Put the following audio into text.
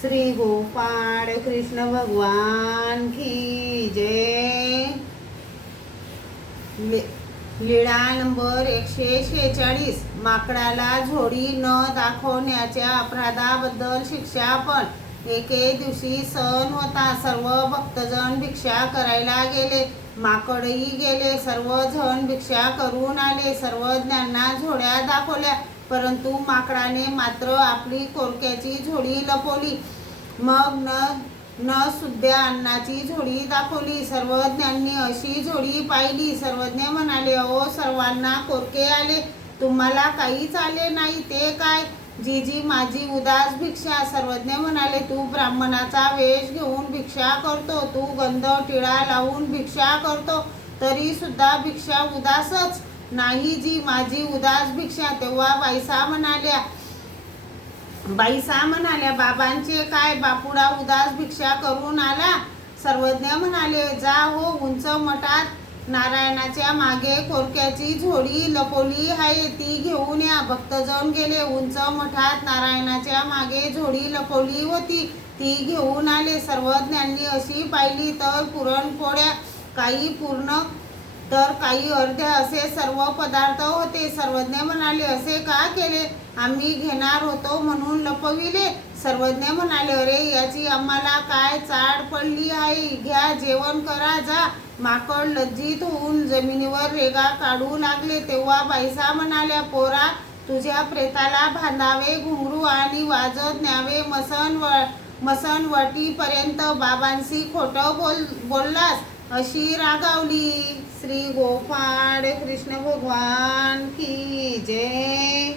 श्री गोपाळ कृष्ण भगवान की जय। लीळा नंबर 146। माकडाला झोडी न दाखवण्याच्या अपराधाबद्दल शिक्षा। पण एके दिवशी सण होता। सर्व भक्तजण भिक्षा करायला गेले, माकडही गेले। सर्वजण भिक्षा करून आले, सर्वज्ञांना झोड्या दाखवल्या, परंतु माकडाने मात्र आपली कोरक्याची झोडी लपवली। मग न सुद्धा अन्नाची झोडी दाखवली। सर्वज्ञांनी अशी झोडी पाहिली। सर्वज्ञ म्हणाले, अहो सर्वांना कोरके आले, तुम्हाला काहीच आले नाही, ते काय? जी माझी उदास भिक्षा। सर्वज्ञ म्हणाले, तू ब्राह्मणाचा वेश घेऊन भिक्षा करतो, तू गंध टिळा लावून भिक्षा करतो, तरी सुद्धा भिक्षा उदासच नाही जी माझी उदास भिक्षा। तेव्हा बाईसा म्हणाल्या, बाबांचे काय? बापुडा उदास भिक्षा करून आला। सर्वज्ञ म्हणाले, जा हो उंच मठात नारायणाच्या मागे कोरक्याची झोडी लपवली आहे, ती घेऊन या। भक्तजन गेले, उंच मठात नारायणाच्या मागे झोडी लपवली होती, ती घेऊन आले। सर्वज्ञांनी अशी पाहिली तर पुरणपोळ्या, काही पूर्ण तर काही अर्ध्या असे सर्व पदार्थ होते। सर्वज्ञ म्हणाले, असे का केले? आम्ही घेणार होतो म्हणून लपविले। सर्वज्ञ म्हणाले, अरे याची आम्हाला काय चाड पडली आहे, घ्या जेवण करा जा। माकड लज्जित होऊन जमिनीवर रेगा काढू लागले। तेव्हा बाईसा म्हणाल्या, पोरा, तुझ्या प्रेताला बांधावे घुंगरू आणि वाजत न्यावे मसणवटीपर्यंत, बाबांशी खोटं बोललास, अशी रागावली। श्री गोपाळ कृष्ण भगवान की जय।